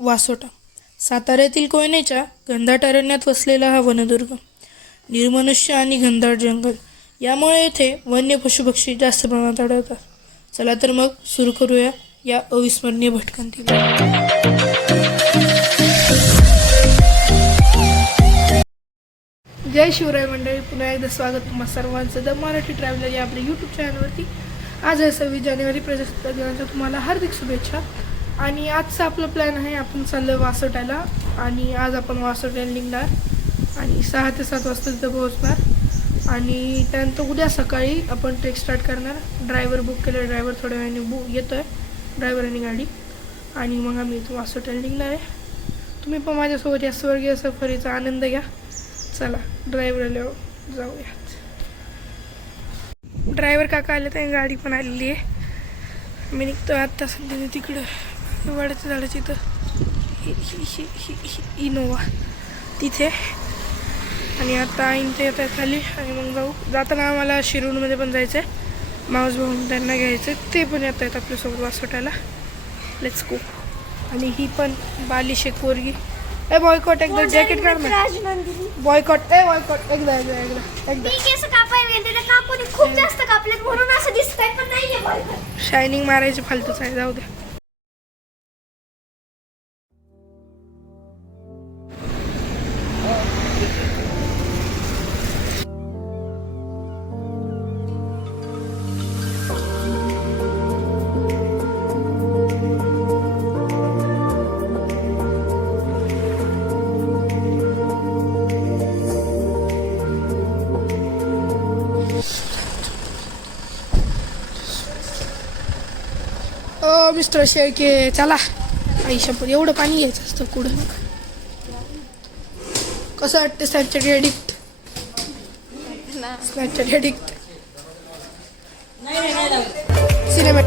वासोटा. साताऱ्यातील कोयनेच्या घनदाट अरण्यात वसलेला हा वनदुर्ग. निर्मनुष्य आणि घनदाट जंगल यामुळे येथे वन्य पशुपक्षी जास्त प्रमाणात आढळतात. चला तर मग सुरू करूया या अविस्मरणीय भटकंतीला. जय शिवराय मंडळी, पुन्हा एकदा स्वागत तुम्हा सर्वांचं द मराठी ट्रॅव्हलर या आपल्या यूट्यूब चॅनलवरती. आज आहे 26 जानेवारी, प्रजासत्ताक दिनाच्या तुम्हाला हार्दिक शुभेच्छा. आणि आजचा आपला प्लॅन आहे, आपण चाललो वासोट्याला. आणि आज आपण वासोट्याला निघणार आणि 6 ते 7 वाजता तिथं पोहोचणार. आणि त्यानंतर उद्या सकाळी आपण ट्रेक स्टार्ट करणार. ड्रायव्हर बुक केलं, ड्रायव्हर थोड्या वेळाने येतो आहे, ड्रायव्हरांनी गाडी. आणि मग आम्ही इथून वासोट्याला निघणार आहे. तुम्ही पण माझ्यासोबत या स्वर्गीय सफरीचा आनंद घ्या. चला ड्रायव्हरला जाऊयात. ड्रायव्हर काका आले, तर गाडी पण आलेली आहे. मी निघतो आत्ता सध्या तिकडं वाड्याच्या झाडाची इथं इनोवा तिथे. आणि आता ते येत आहे खाली. आणि मग जाऊ. जाताना आम्हाला शिरूरमध्ये पण जायचं आहे, माऊस भाऊन त्यांना घ्यायचं आहे, ते पण येत आहेत आपल्यासोबत वासोट्याला. Let's go. आणि ही पण बालिश एक पोरगी. ए बॉयकॉट, एकदा जॅकेट काढ ना. बॉयकॉट, बॉयकॉट, एकदा खूप जास्त कापलेत म्हणून असं दिसतंय, पण नाहीये. शायनिंग मारायची फालतूच आहे, जाऊ दे. मिस्टर शेळके, चला. आयुष्यात एवढं पाणी घ्यायचं असतं कुठं. मग कसं वाटतं Snapchat addict? Snapchat addict cinema.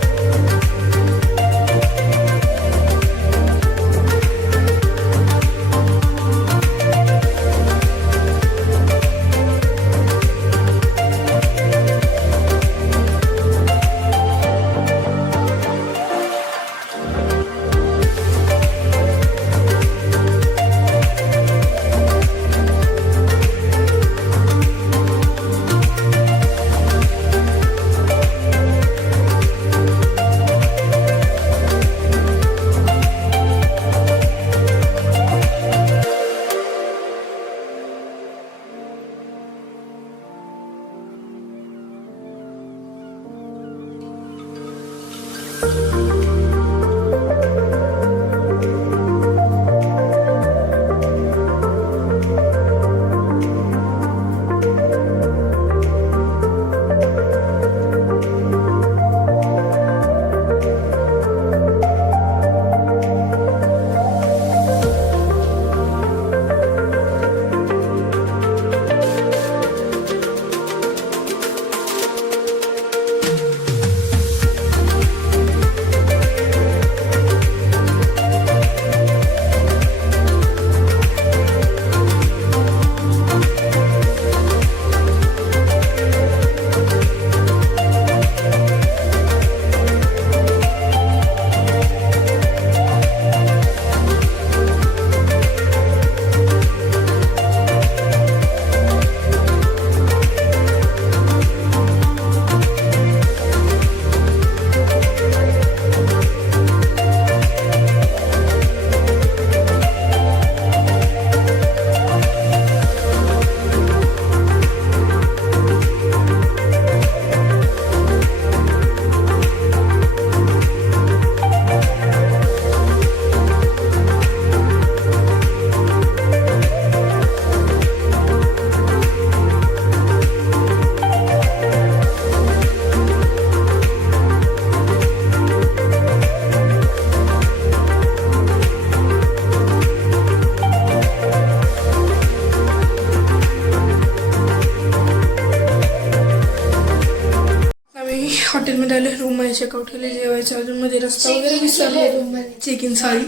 हॉटेलमध्ये आले, रूममध्ये चेकआउट केले, जेवायच्या अजूनमध्ये रस्ता वगैरे विसरले, चेक इन सॉरी.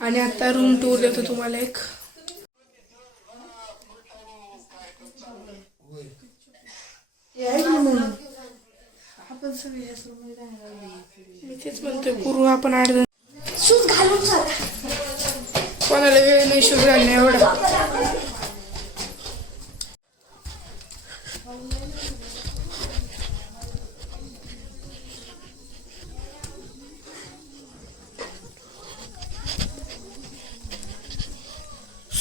आणि आता रूम टूर देतो तुम्हाला एक. आपण सगळे मी तेच म्हणतोय, पूर्व आपण 8 जण चालून झाला. कोणाला वेळ नाही शुभ्रा नाही एवढा.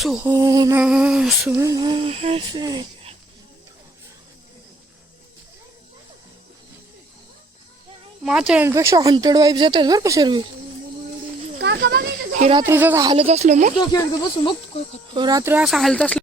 सोना सोना से माथेरानपेक्षा हॉन्टेड वाईब जातात बरं का सर्विस. काका बघायचं हे रात्रीचं असं हालत असलं मग रात्री असं हालत असलं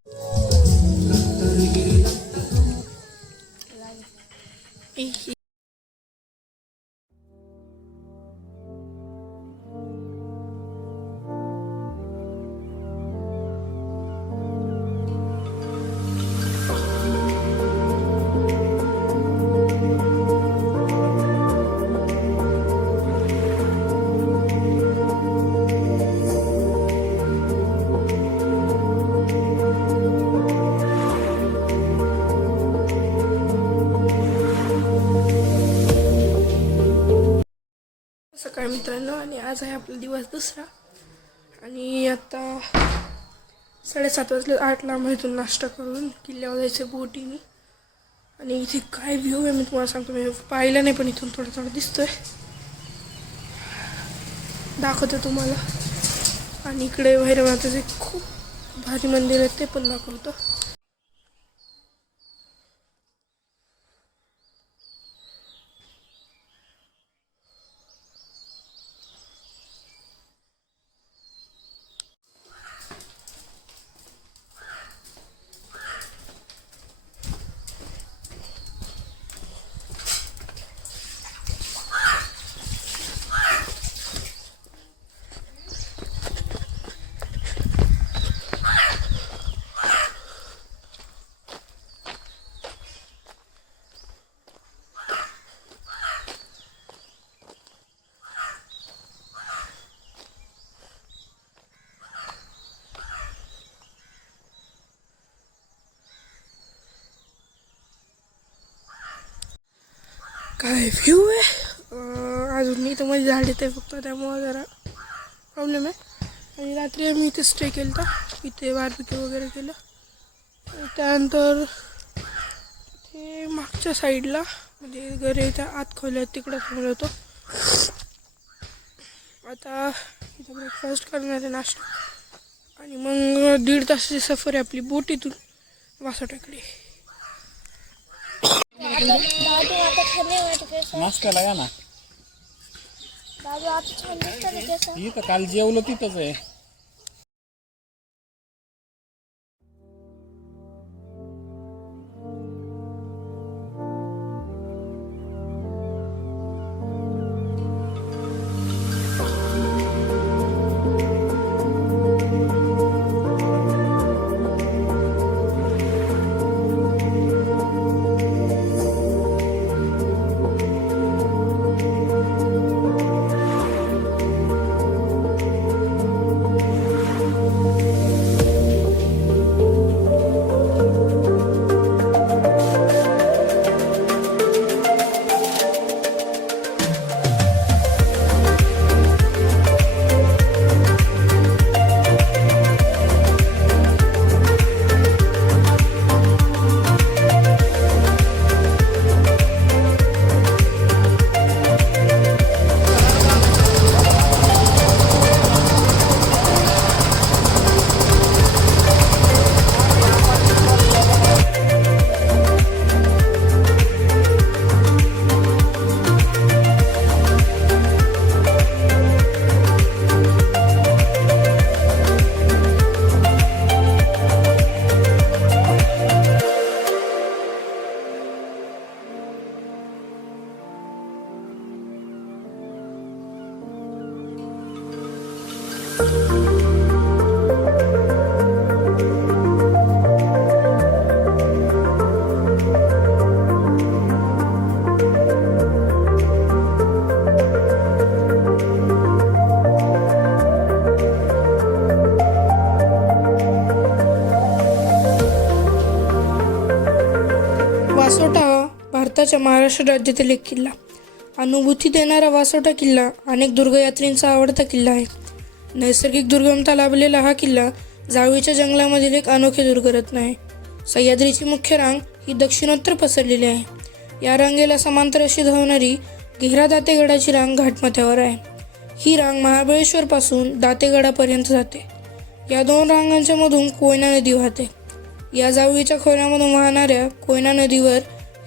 सकाळी मित्रांनो. आणि आज आहे आपला दिवस दुसरा. आणि आता 7:30 वाजले. 8ला आम्ही इथून नाश्ता करून किल्ल्यावर जायचं बोटीने. आणि इथे काय व्ह्यू आहे मी तुम्हाला सांगतो. मी पाहिलं नाही पण इथून थोडं थोडं दिसतोय. दाखवतो तुम्हाला. आणि इकडे भैरवनाथाचे खूप भारी मंदिर आहे ते पण दाखवतो. काय व्ह्यू आहे. अजून मी तर मध्ये झाड येते फक्त त्यामुळं जरा प्रॉब्लेम आहे. आणि रात्री आम्ही इथे स्टे केला होता. इथे बार्बिक्यू वगैरे केलं. त्यानंतर ते मागच्या साईडला म्हणजे घरी इथं आत खोल्या तिकडं थांबलो होतो. आता इथं ब्रेकफास्ट करणार आहे नाश्ता. आणि मग 1.5 तासाची सफर आहे आपली बोटीतून वासोट्याकडे. नाश्ता लागा ना. दादू आता छान दिसतं ना केस. इथं काल जेवलो तिथंच आहे. वासोटा भारताच्या महाराष्ट्र राज्यातील एक किल्ला. अनुभूती देणारा वासोटा किल्ला अनेक दुर्गयात्रींचा आवडता किल्ला आहे. नैसर्गिक दुर्गमता लाभलेला हा किल्ला जावळीच्या जंगलामधील एक अनोखे दुर्गरत्न आहे. सह्याद्रीची मुख्य रांग ही दक्षिणोत्तर पसरलेली आहे. या रांगेला समांतर अशी धावणारी गेहरा दातेगडाची रांग घाटमाथ्यावर आहे. ही रांग महाबळेश्वरपासून दातेगडापर्यंत जाते. या दोन रांगांच्या मधून कोयना नदी वाहते. या जावळीच्या खोऱ्यामधून वाहणाऱ्या कोयना नदीवर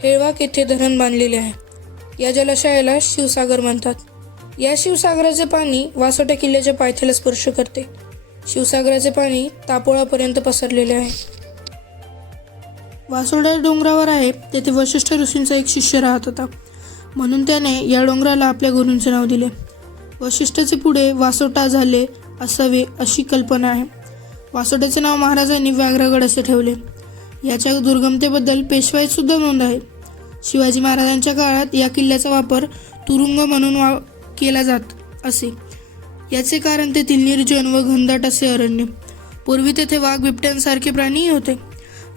हेळवाक येथे धरण बांधलेले आहे. या जलाशयाला शिवसागर म्हणतात. या शिवसागराचे पाणी वासोटा किल्ल्याच्या पायथ्याला स्पर्श करते. शिवसागराचे पाणी तापोळापर्यंत पसरलेले आहे. वासोटा डोंगरावर आहे तेथे वशिष्ठ ऋषींचा एक शिष्य राहत होता, म्हणून त्याने या डोंगराला आपल्या गुरूंचे नाव दिले. वशिष्ठाचे पुढे वासोटा झाले असावे अशी कल्पना आहे. वासोट्याचे नाव महाराजांनी व्याघ्रगड असे ठेवले. याच्या दुर्गमतेबद्दल पेशवाईत सुद्धा नोंद आहे. शिवाजी महाराजांच्या काळात या किल्ल्याचा वापर तुरुंग म्हणून केला जात असे. याचे कारण तेथील निर्जन व घनदाट असे अरण्य. पूर्वी तेथे वाघ बिबट्यांसारखे प्राणीही होते.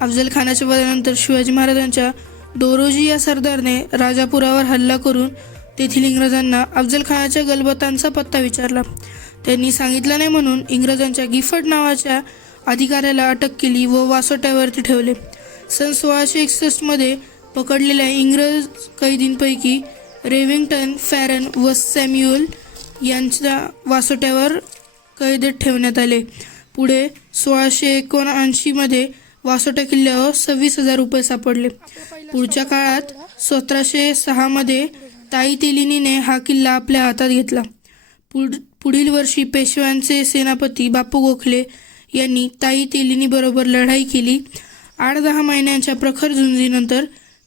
अफजल खानाच्या वधानंतर शिवाजी महाराजांच्या दोरोजी या सरदारने राजापुरावर हल्ला करून तेथील इंग्रजांना अफजल खानाच्या गलबतांचा पत्ता विचारला. त्यांनी सांगितलं नाही म्हणून इंग्रजांच्या गिफट नावाच्या अधिकाऱ्याला अटक केली व वासोट्यावरती ठेवले. सन 1661 पकडलेल्या इंग्रज कैदींपैकी रेविंग्टन, फॅरन व सॅम्युअल यांच्या वासोट्यावर कैदेत ठेवण्यात आले. पुढे 1679 वासोटा किल्ल्यावर 26,000 रुपये सापडले. पुढच्या काळात 1706 ताई तेलिनीने हा किल्ला आपल्या हातात घेतला. पुढील वर्षी पेशव्यांचे सेनापती बापू गोखले यांनी ताई तेलिनीबरोबर लढाई केली. 8-10 महिन्यांच्या प्रखर झुंजीनंतर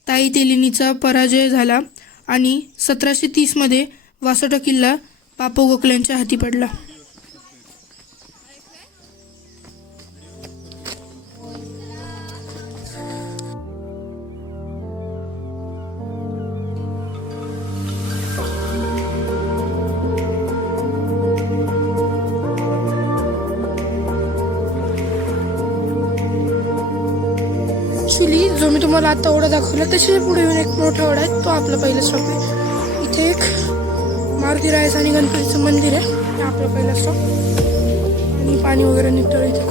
ताई तेलिनीचा पराजय झाला आणि 1730 वासोटा किल्ला बापू गोखल्यांच्या हाती पडला. ॲक्च्युली जो मी तुम्हाला आता ओढा दाखवला त्याच्या पुढे येऊन एक मोठा ओढा आहे, तो आपला पहिला स्टॉप आहे. इथे एक मारुती रायस आणि गणपतीचं मंदिर आहे, हे आपला पहिला स्टॉप. आणि पाणी वगैरे निघतं इथे.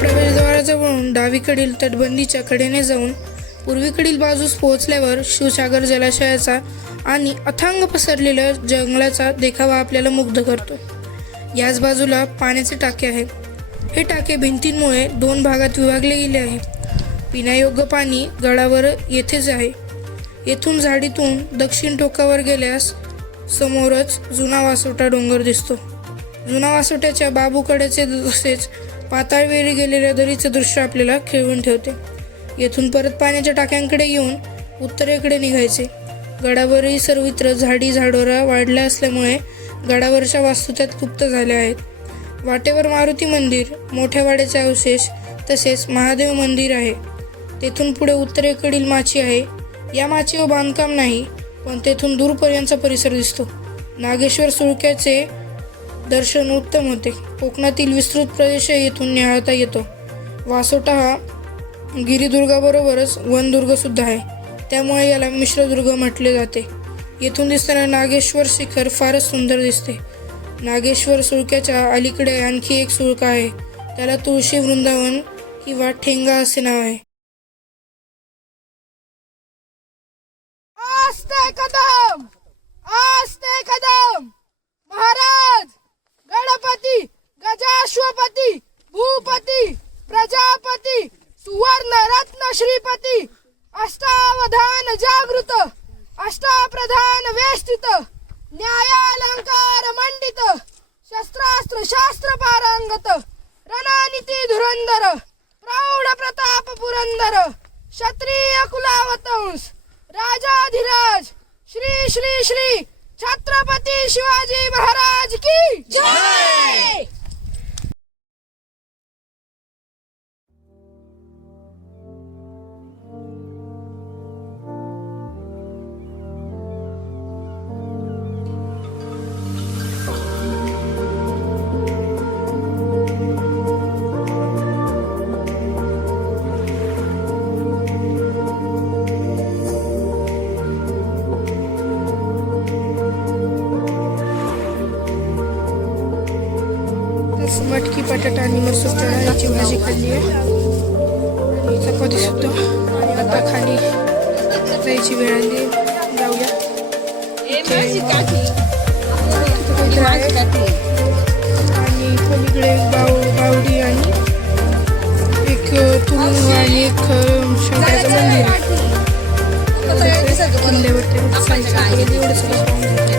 प्रवेशद्वाराजवळून डावीकडील तटबंदीच्या कडेने जाऊन पूर्वेकडील बाजूस पोहोचल्यावर शिवसागर जलाशयाचा आणि अथांग पसरलेल्या जंगलाचा देखावा आपल्याला मुग्ध करतो. याच बाजूला पाण्याचे टाके आहे. हे टाके भिंतींमुळे 2 भागात विभागले गेले आहे. पिण्यायोग्य पाणी गडावर येथेच आहे. येथून झाडीतून दक्षिण टोकावर गेल्यास समोरच जुना वासोटा डोंगर दिसतो. जुना वासोट्याच्या बाबूकड्याचे तसेच पाताळवेरी गेलेल्या दरीचे दृश्य आपल्याला खेळवून ठेवते. येथून परत पाण्याच्या टाक्यांकडे येऊन उत्तरेकडे निघायचे. गडावरही सर्वत्र झाडी झाडोरा वाढल्या असल्यामुळे गडावरच्या वास्तू त्यात गुप्त झाल्या आहेत. वाटेवर मारुती मंदिर, मोठ्या वाड्याचे अवशेष तसेच महादेव मंदिर आहे. तेथून पुढे उत्तरेकडील माची आहे. या माचीवर बांधकाम नाही, पण तेथून दूरपर्यंतचा परिसर दिसतो. नागेश्वर सुळक्याचे दर्शन उत्तम होते. कोकणातील विस्तृत प्रदेश येथून निहाळता येतो. वासोटा हा गिरिदुर्गाबरोबरच वनदुर्ग सुद्धा आहे, त्यामुळे याला मिश्रदुर्ग म्हटले जाते. येथून दिसताना नागेश्वर शिखर फारच सुंदर दिसते. नागेश्वर सुळक्याच्या अलीकडे आणखी एक सुळका आहे, त्याला तुळशी वृंदावन किंवा ठेंगा असे नाव आहे. आस्ते कदम, आस्ते कदम. महाराज गणपती गजाश्वपती भूपती प्रजापती सुवर्ण रत्न श्रीपती अष्टावधान जागृत अष्टाप्रधान वेष्टित न्यायालंकार मंडित शस्त्रास्त्र शास्त्र पारंगत रणनीती धुरंधर प्रौढ प्रताप पुरंदर क्षत्रिय कुलावतंस राजाधिराज श्री श्री श्री छत्रपती शिवाजी महाराज की जय. मटकी बटाटा आणि मसूर डाळीची भाजी खाल्ली आहे आणि चपाती सुद्धा. आणि आता खाली जायची वेळ आली, जाऊया. तिथे काहीतरी आहे. आणि पलीकडे बावडी आणि एक तुरुंग आणि एक शंकराचं मंदिर आहे. किल्ल्यावरती एवढं सगळं पाहून जातं.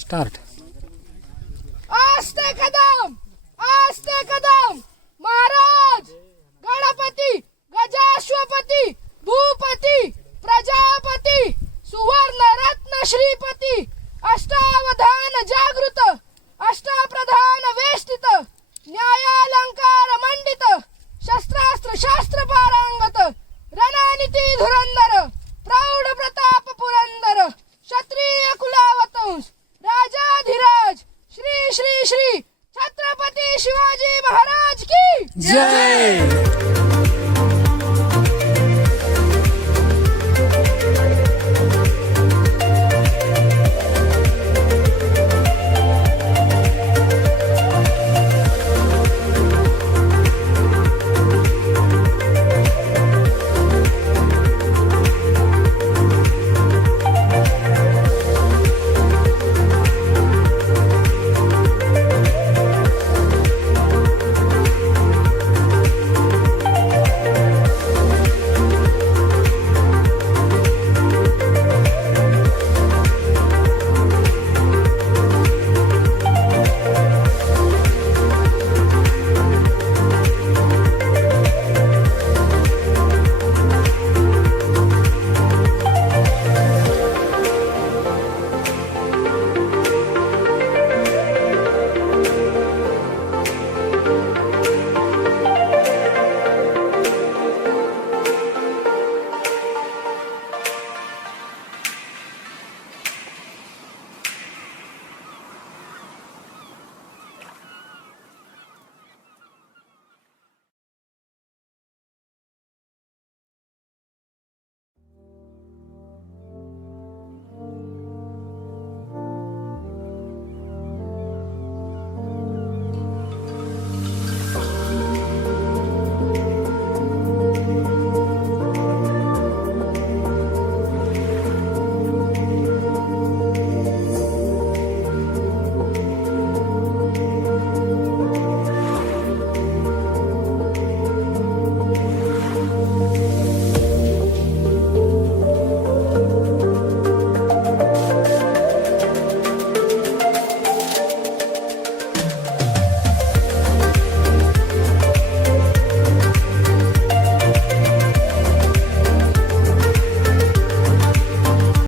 स्टार्ट. आस्ते कदम, आस्ते कदम. महाराज गणपती गजाश्वपती भूपती प्रजापती सुवर्ण रत्न श्रीपती अष्टावधान जागृत अष्टाप्रधान वेष्टित न्यायालंकार मंडित शस्त्रास्त्र शास्त्र पारंगत रणनीती धुरंधर प्रौढ प्रताप पुरंदर क्षत्रिय कुलावतंस राजाधिराज श्री श्री श्री छत्रपती शिवाजी महाराज की जय.